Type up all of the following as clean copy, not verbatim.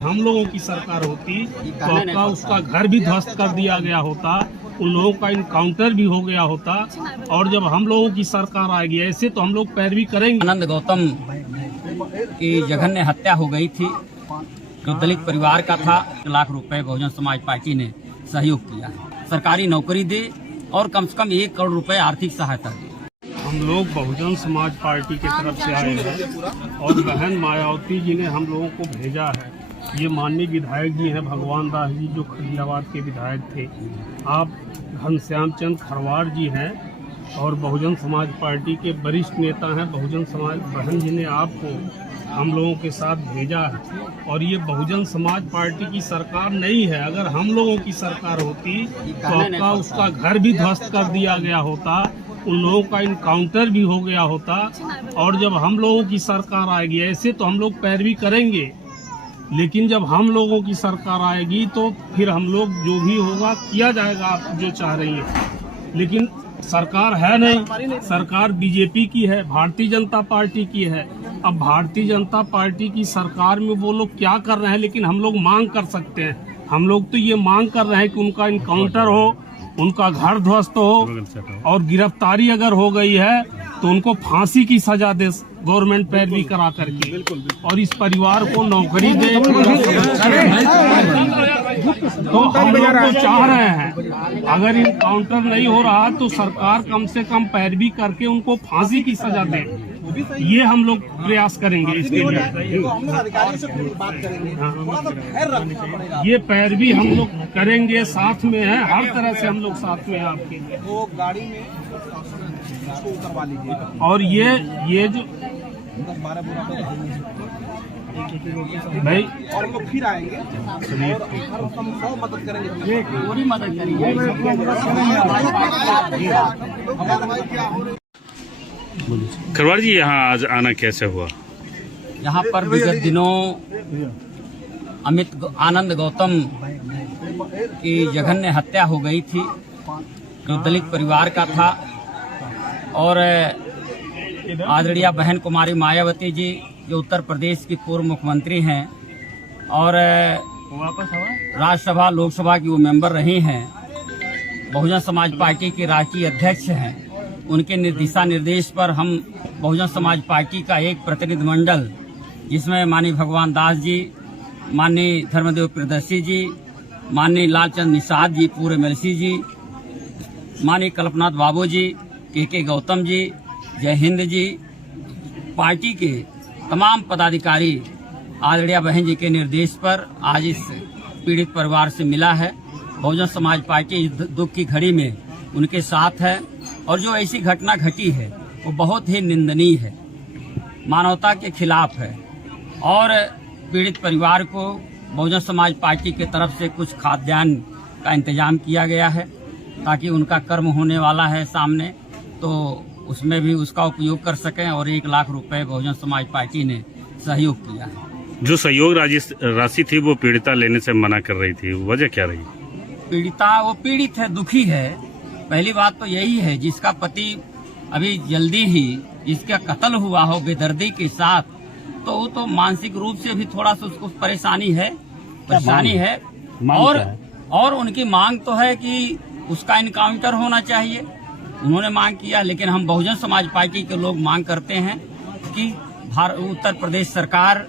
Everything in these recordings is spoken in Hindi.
हम लोगों की सरकार होती तो आपका उसका घर भी ध्वस्त कर दिया गया होता, उन लोगों का इनकाउंटर भी हो गया होता। और जब हम लोगों की सरकार आएगी ऐसे तो हम लोग पैरवी करेंगे। आनंद गौतम की जघन्य हत्या हो गई थी, जो दलित परिवार का था। 1 लाख रुपए बहुजन समाज पार्टी ने सहयोग किया, सरकारी नौकरी दे और कम से कम 1 करोड़ रुपए आर्थिक सहायता दे। हम लोग बहुजन समाज पार्टी की तरफ से आए हैं और बहन मायावती जी ने हम लोगों को भेजा है। ये माननीय विधायक जी हैं भगवान दास जी, जो खलियाबाद के विधायक थे। आप घनश्याम चंद खरवार जी हैं और बहुजन समाज पार्टी के वरिष्ठ नेता हैं। बहुजन समाज बहन जी ने आपको हम लोगों के साथ भेजा है। और ये बहुजन समाज पार्टी की सरकार नहीं है। अगर हम लोगों की सरकार होती तो आपका उसका घर भी ध्वस्त कर दिया गया होता, उन लोगों का इनकाउंटर भी हो गया होता। और जब हम लोगों की सरकार आएगी ऐसे तो हम लोग पैरवी करेंगे, लेकिन जब हम लोगों की सरकार आएगी तो फिर हम लोग जो भी होगा किया जाएगा, आप जो चाह रही हैं। लेकिन सरकार है नहीं, सरकार बीजेपी की है, भारतीय जनता पार्टी की है। अब भारतीय जनता पार्टी की सरकार में वो लोग क्या कर रहे हैं, लेकिन हम लोग मांग कर सकते हैं। हम लोग तो ये मांग कर रहे हैं कि उनका इनकाउंटर हो, उनका घर ध्वस्त हो, और गिरफ्तारी अगर हो गई है तो उनको फांसी की सजा दे गवर्नमेंट पैरवी करा करके, और इस परिवार को नौकरी दे। तो हम लोग तो चाह रहे हैं अगर इनकाउंटर नहीं हो रहा तो सरकार कम से कम पैरवी करके उनको फांसी की सजा दे। ये हम लोग प्रयास करेंगे इसके लिए। ये पैरवी हम लोग करेंगे, साथ में है, हर तरह से हम लोग साथ में हैं आपके। वो गाड़ी में इसको उतरवा लीजिए। और ये जो 10-12 भाई, और हम लोग फिर आएंगे और हम 100 मदद करेंगे, पूरी मदद करेंगे। खरवार जी, यहाँ आज आना कैसे हुआ? यहाँ पर विगत दिनों आनंद गौतम की जघन्य हत्या हो गई थी, जो दलित परिवार का था। और आदरणीय बहन कुमारी मायावती जी, जो उत्तर प्रदेश की पूर्व मुख्यमंत्री हैं और राज्यसभा लोकसभा की वो मेंबर रही हैं, बहुजन समाज पार्टी की राष्ट्रीय अध्यक्ष हैं। उनके दिशा निर्देश पर हम बहुजन समाज पार्टी का एक प्रतिनिधिमंडल, जिसमें माननीय भगवान दास जी, माननीय धर्मदेव प्रियदर्शी जी, माननीय लालचंद निषाद जी, पूर्व एमएलसी जी, माननीय कल्पनाथ बाबू जी, के गौतम जी, जय हिंद जी, पार्टी के तमाम पदाधिकारी आदरणीय बहन जी के निर्देश पर आज इस पीड़ित परिवार से मिला है। बहुजन समाज पार्टी इस दुख की घड़ी में उनके साथ है, और जो ऐसी घटना घटी है वो बहुत ही निंदनीय है, मानवता के खिलाफ है। और पीड़ित परिवार को बहुजन समाज पार्टी की तरफ से कुछ खाद्यान्न का इंतजाम किया गया है, ताकि उनका कर्म होने वाला है सामने, तो उसमें भी उसका उपयोग कर सकें। और 1 लाख रुपए बहुजन समाज पार्टी ने सहयोग किया है। जो सहयोग राशि थी वो पीड़िता लेने से मना कर रही थी, वजह क्या रही? पीड़िता वो पीड़ित है, दुखी है। पहली बात तो यही है, जिसका पति अभी जल्दी ही जिसका कत्ल हुआ हो बेदर्दी के साथ, तो वो तो मानसिक रूप से भी थोड़ा सा उसको परेशानी है। और उनकी मांग तो है कि उसका इनकाउंटर होना चाहिए, उन्होंने मांग किया। लेकिन हम बहुजन समाज पार्टी के लोग मांग करते हैं कि उत्तर प्रदेश सरकार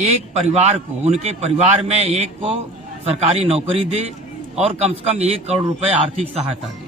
एक परिवार को, उनके परिवार में एक को सरकारी नौकरी दे और कम से कम 1 करोड़ रुपए आर्थिक सहायता दे।